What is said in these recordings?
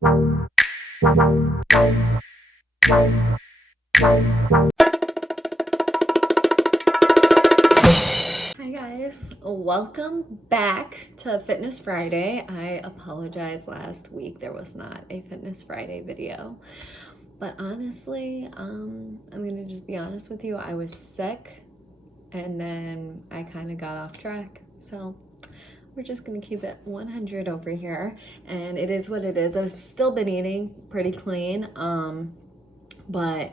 Hi guys, welcome back to Fitness Friday. I apologize, last week there was not a Fitness Friday video, but honestly, I'm gonna just be honest with you. I was sick and then I kind of got off track, so we're just gonna keep it 100 over here, and it is what it is. I've still been eating pretty clean, but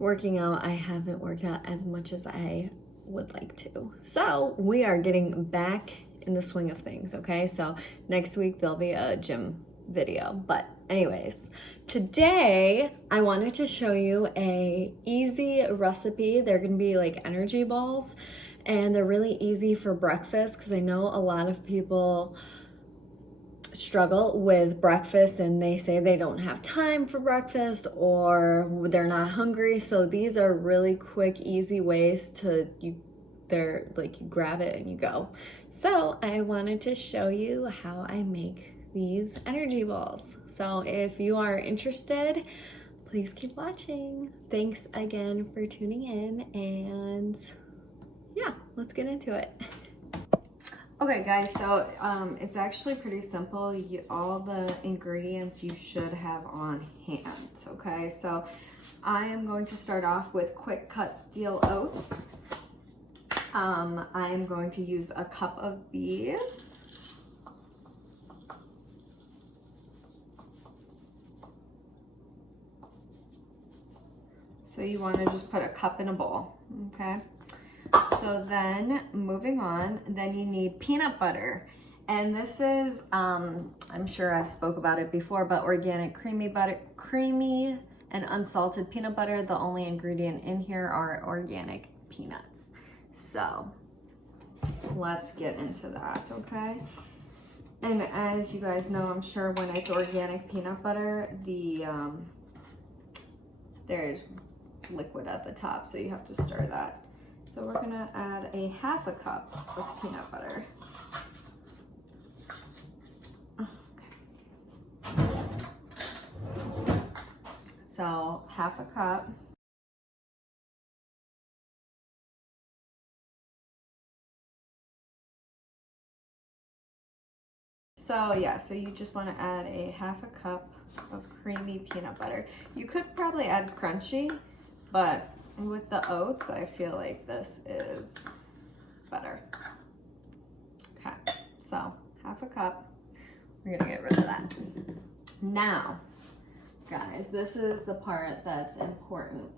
working out, I haven't worked out as much as I would like to. So we are getting back in the swing of things, okay? So next week there'll be a gym video. But anyways, today I wanted to show you a easy recipe. They're gonna be like energy balls, and they're really easy for breakfast because I know a lot of people struggle with breakfast and they say they don't have time for breakfast or they're not hungry. So these are really quick, easy ways to they're like you grab it and you go. So I wanted to show you how I make these energy balls. So if you are interested, please keep watching. Thanks again for tuning in, and yeah, let's get into it. Okay guys, so it's actually pretty simple. All the ingredients you should have on hand, okay? So I am going to start off with quick cut steel oats. I am going to use a cup of these. So you want to just put a cup in a bowl, okay? So then moving on, then you need peanut butter. And this is, I'm sure I've spoke about it before, but organic creamy and unsalted peanut butter. The only ingredient in here are organic peanuts. So let's get into that, okay? And as you guys know, I'm sure when it's organic peanut butter, there's liquid at the top, so you have to stir that. So we're gonna add a half a cup of peanut butter. Okay. So half a cup. So yeah, so you just want to add a half a cup of creamy peanut butter. You could probably add crunchy, but with the oats, I feel like this is better. Okay, so half a cup. We're gonna get rid of that. Now, guys, this is the part that's important.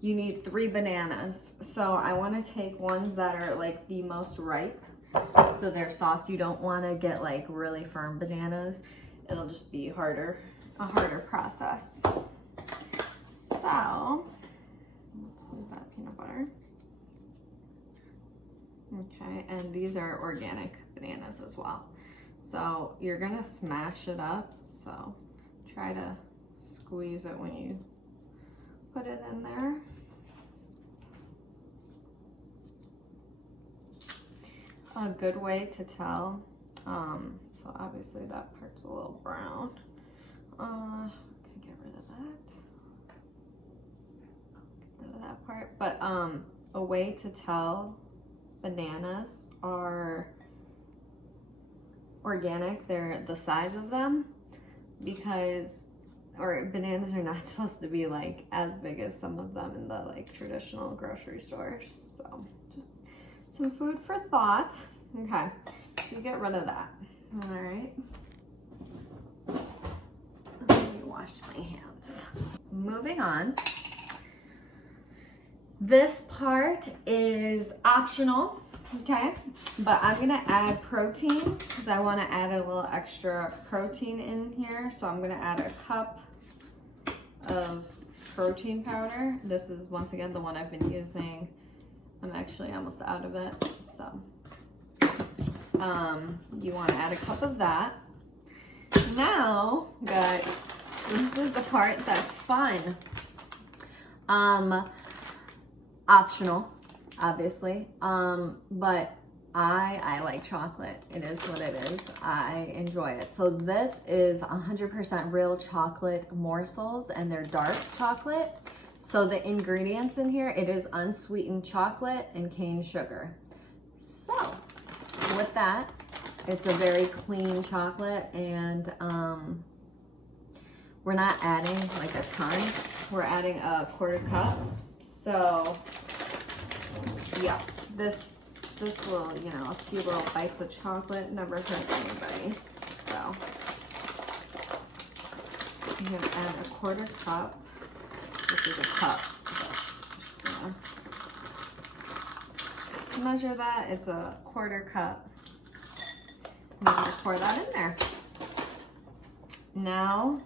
You need 3 bananas. So I want to take ones that are like the most ripe, so they're soft. You don't want to get like really firm bananas. It'll just be a harder process. So let's move that peanut butter. Okay, and these are organic bananas as well. So you're gonna smash it up. So try to squeeze it when you put it in there. A good way to tell, so obviously that part's a little brown. Can get rid of that. Get rid of that part. But a way to tell bananas are organic, they're the size of them, because bananas are not supposed to be like as big as some of them in the like traditional grocery stores. So just some food for thought. Okay, so you get rid of that. All right. Let me wash my hands. Moving on. This part is optional, okay? But I'm gonna add protein because I wanna add a little extra protein in here. So I'm gonna add a cup of protein powder. This is once again the one I've been using. I'm actually almost out of it, so you want to add a cup of that. Now, guys, this is the part that's fun. Optional, obviously, but I like chocolate. It is what it is. I enjoy it. So this is 100% real chocolate morsels, and they're dark chocolate. So the ingredients in here, it is unsweetened chocolate and cane sugar. So with that, it's a very clean chocolate, and we're not adding like a ton. We're adding a 1/4 cup. So yeah, this will, you know, a few little bites of chocolate never hurt anybody. So I'm gonna add a 1/4 cup. This is a cup. Just gonna measure that. It's a 1/4 cup. And then just pour that in there. Now,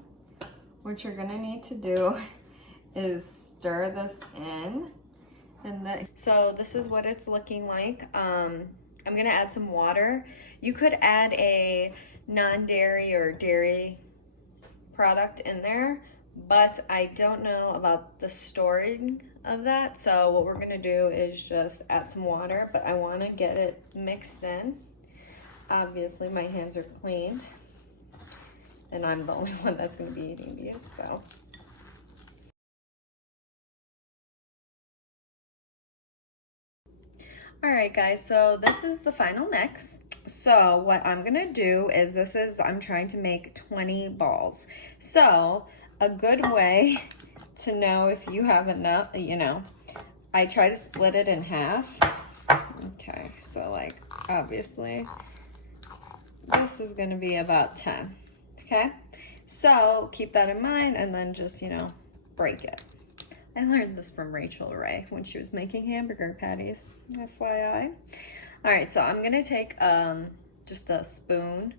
what you're gonna need to do is stir this in. And so this is what it's looking like. I'm gonna add some water. You could add a non-dairy or dairy product in there, but I don't know about the storing of that. So what we're gonna do is just add some water, but I wanna get it mixed in. Obviously my hands are cleaned, and I'm the only one that's gonna be eating these, so. All right, guys, so this is the final mix. So what I'm gonna do is I'm trying to make 20 balls. So a good way to know if you have enough, you know, I try to split it in half. Okay, so like, obviously, this is gonna be about 10, okay? So keep that in mind, and then just, you know, break it. I learned this from Rachel Ray when she was making hamburger patties, FYI. All right, so I'm gonna take just a spoon,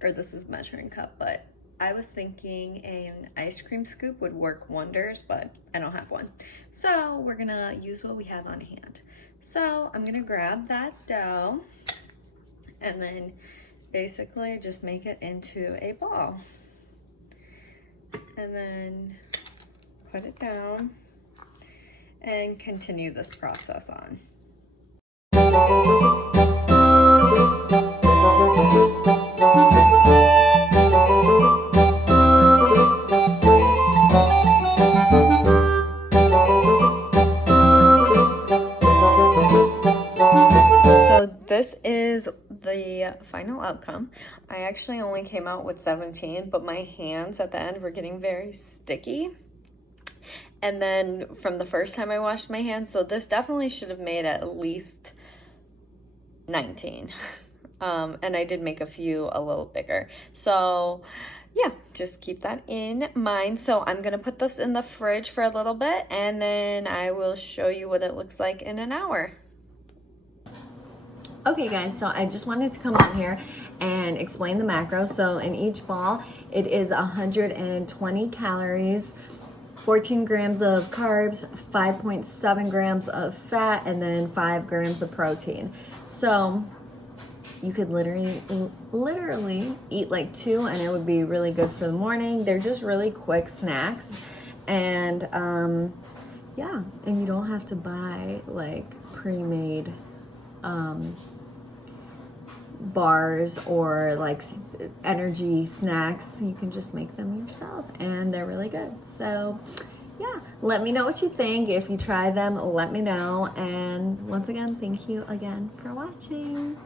or this is measuring cup, but I was thinking an ice cream scoop would work wonders, but I don't have one. So we're gonna use what we have on hand. So I'm gonna grab that dough and then basically just make it into a ball. And then put it down and continue this process on. So this is the final outcome. I actually only came out with 17, but my hands at the end were getting very sticky. And then from the first time I washed my hands, so this definitely should have made at least 19. And I did make a few a little bigger. So yeah, just keep that in mind. So I'm gonna put this in the fridge for a little bit, and then I will show you what it looks like in an hour. Okay guys, so I just wanted to come on here and explain the macros. So in each ball, it is 120 calories, 14 grams of carbs, 5.7 grams of fat, and then 5 grams of protein. So you could literally eat like 2, and it would be really good for the morning. They're just really quick snacks. And yeah, and you don't have to buy like pre-made bars or like energy snacks. You can just make them yourself, and they're really good. So yeah, let me know what you think. If you try them, let me know. And once again, thank you again for watching.